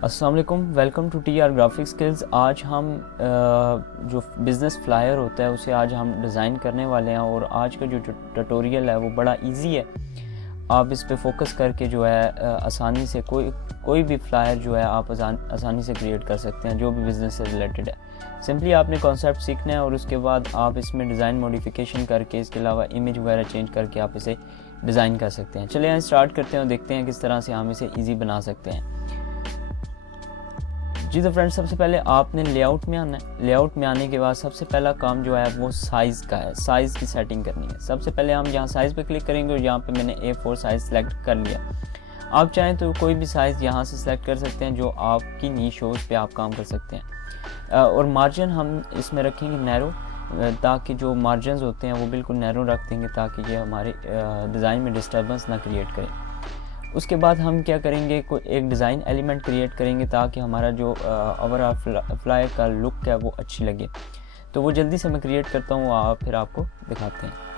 अस्सलाम वालेकुम, welcome to TR graphic skills. आज हम जो बिज़नेस फ्लायर होता है उसे आज हम डिज़ाइन करने वाले हैं और आज का जो ट्यूटोरियल है वो बड़ा इजी है। आप इस पे फोकस करके जो है आसानी से कोई भी फ्लायर जो है आप आसानी से क्रिएट कर सकते हैं जो भी बिज़नेस से रिलेटेड है। सिंपली आपने कॉन्सेप्ट सीखना है और उसके बाद आप इसमें डिज़ाइन मॉडिफिकेशन करके, इसके अलावा इमेज वगैरह चेंज करके आप इसे डिज़ाइन कर सकते हैं। चलिए यहाँ स्टार्ट करते हैं और देखते हैं किस तरह से हम इसे ईजी बना सकते हैं। जी तो फ्रेंड्स, सबसे पहले आपने लेआउट में आना है। लेआउट में आने के बाद सबसे पहला काम जो है वो साइज़ का है। साइज़ की सेटिंग करनी है। सबसे पहले हम यहाँ साइज़ पे क्लिक करेंगे और यहाँ पे मैंने A4 साइज़ सेलेक्ट कर लिया। आप चाहें तो कोई भी साइज़ यहाँ से सेलेक्ट कर सकते हैं जो आपकी नीश हो, उस पर आप काम कर सकते हैं। और मार्जिन हम इसमें रखेंगे नैरो, ताकि जो मार्जिन होते हैं वो बिल्कुल नैरो रख देंगे ताकि ये हमारे डिज़ाइन में डिस्टर्बेंस ना क्रिएट करे। उसके बाद हम क्या करेंगे, कोई एक डिज़ाइन एलिमेंट क्रिएट करेंगे ताकि हमारा जो ओवरऑल फ्लाई का लुक है वो अच्छी लगे। तो वो जल्दी से मैं क्रिएट करता हूँ, फिर आपको दिखाते हैं।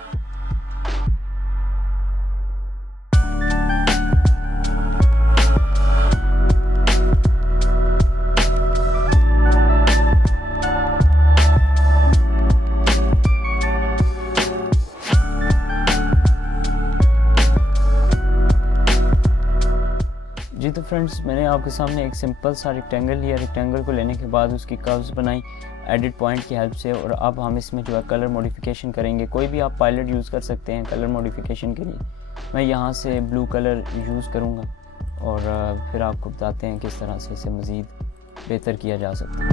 जी तो फ्रेंड्स, मैंने आपके सामने एक सिंपल सा रेक्टेंगल लिया। रेक्टेंगल को लेने के बाद उसकी कर्व्स बनाई एडिट पॉइंट की हेल्प से, और अब हम इसमें जो है कलर मॉडिफिकेशन करेंगे। कोई भी आप पायलट यूज़ कर सकते हैं कलर मॉडिफिकेशन के लिए। मैं यहाँ से ब्लू कलर यूज़ करूँगा और फिर आपको बताते हैं किस तरह से इसे मज़ीद बेहतर किया जा सकता है।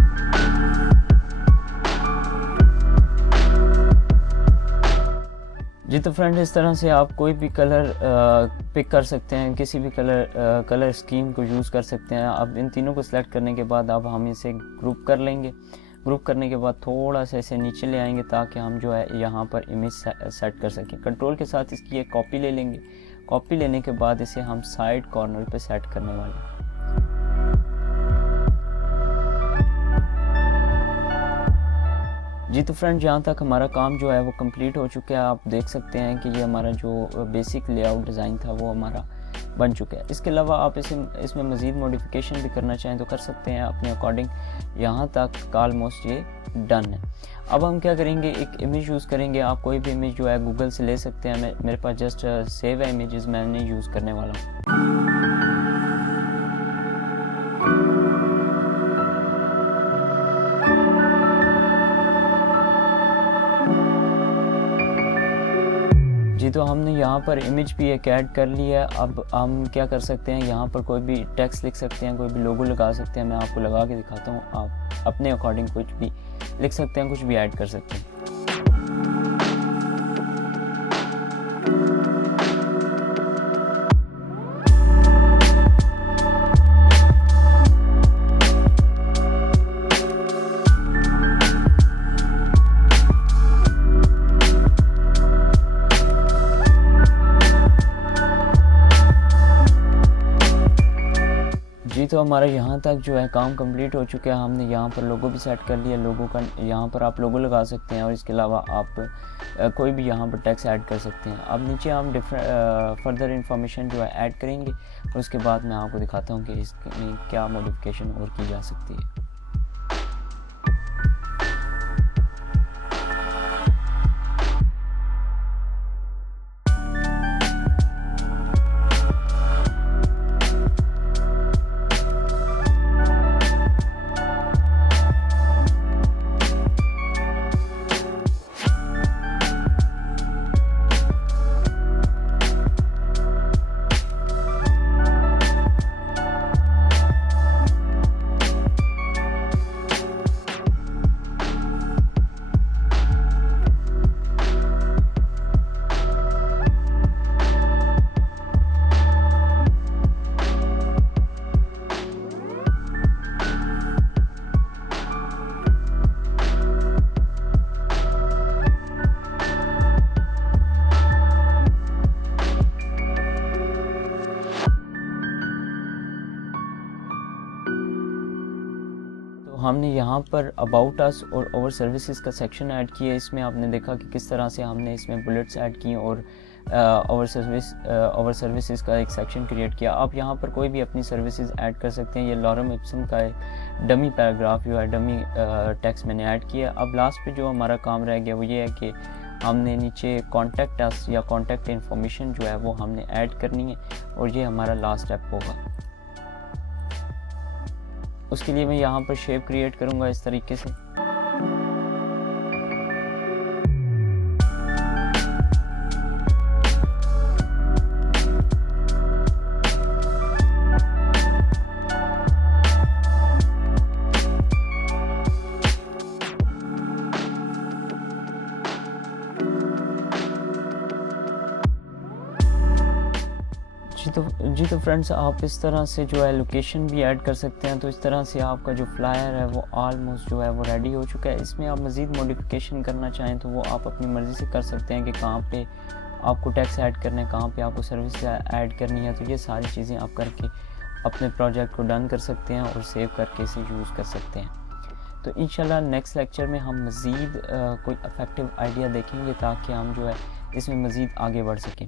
जी तो फ्रेंड, इस तरह से आप कोई भी कलर पिक कर सकते हैं, किसी भी कलर स्कीम को यूज़ कर सकते हैं। अब इन तीनों को सिलेक्ट करने के बाद अब हम इसे ग्रुप कर लेंगे। ग्रुप करने के बाद थोड़ा सा इसे नीचे ले आएंगे ताकि हम जो है यहाँ पर इमेज सेट कर सकें। कंट्रोल के साथ इसकी एक कॉपी ले लेंगे। कॉपी लेने के बाद इसे हम साइड कॉर्नर पे सेट करने वाले हैं। जी तो फ्रेंड, जहाँ तक हमारा काम जो है वो कंप्लीट हो चुका है। आप देख सकते हैं कि ये हमारा जो बेसिक लेआउट डिज़ाइन था वो हमारा बन चुका है। इसके अलावा आप इसमें मज़ीद मॉडिफिकेशन भी करना चाहें तो कर सकते हैं अपने अकॉर्डिंग। यहाँ तक ऑलमोस्ट ये डन है। अब हम क्या करेंगे, एक इमेज यूज़ करेंगे। आप कोई भी इमेज जो है गूगल से ले सकते हैं। मेरे पास जस्ट सेव है इमेजेस, मैं नहीं यूज़ करने वाला हूँ। जी तो हमने यहाँ पर इमेज भी एक ऐड कर लिया है। अब हम क्या कर सकते हैं, यहाँ पर कोई भी टेक्स्ट लिख सकते हैं, कोई भी लोगो लगा सकते हैं। मैं आपको लगा के दिखाता हूँ। आप अपने अकॉर्डिंग कुछ भी लिख सकते हैं, कुछ भी ऐड कर सकते हैं। जी तो हमारा यहाँ तक जो है काम कंप्लीट हो चुका है। हमने यहाँ पर लोगो भी सेट कर लिया। लोगो का यहाँ पर आप लोगो लगा सकते हैं और इसके अलावा आप कोई भी यहाँ पर टेक्स्ट ऐड कर सकते हैं। अब नीचे हम फर्दर इंफॉर्मेशन जो है ऐड करेंगे और उसके बाद मैं आपको दिखाता हूँ कि इसमें क्या मॉडिफिकेशन और की जा सकती है। हमने यहाँ पर अबाउट अस और ओवर सर्विसेज का सेक्शन ऐड किया। इसमें आपने देखा कि किस तरह से हमने इसमें बुलेट्स ऐड किए और ओवर सर्विसेज का एक सेक्शन क्रिएट किया। आप यहाँ पर कोई भी अपनी सर्विसेज ऐड कर सकते हैं। ये लॉरम इप्सन का एक डमी पैराग्राफ जो है, डमी टेक्स्ट मैंने ऐड किया। अब लास्ट पे जो हमारा काम रह गया वो ये है कि हमने नीचे कॉन्टैक्ट अस या कॉन्टैक्ट इन्फॉर्मेशन जो है वो हमने ऐड करनी है, और ये हमारा लास्ट स्टेप होगा। उसके लिए मैं यहाँ पर शेप क्रिएट करूँगा इस तरीके से। जी तो फ्रेंड्स, आप इस तरह से जो है लोकेशन भी ऐड कर सकते हैं। तो इस तरह से आपका जो फ्लायर है वो ऑलमोस्ट जो है वो रेडी हो चुका है। इसमें आप मज़ीद मॉडिफिकेशन करना चाहें तो वो आप अपनी मर्ज़ी से कर सकते हैं कि कहाँ पे आपको टैक्स ऐड करना है, कहाँ पे आपको सर्विस ऐड करनी है। तो ये सारी चीज़ें आप करके अपने प्रोजेक्ट को डन कर सकते हैं और सेव करके इसे यूज़ कर सकते हैं। तो इंशाल्लाह नेक्स्ट लेक्चर में हम मज़ीद कोई इफ़ेक्टिव आइडिया देखेंगे ताकि हम जो है इसमें मज़ीद आगे बढ़ सकें।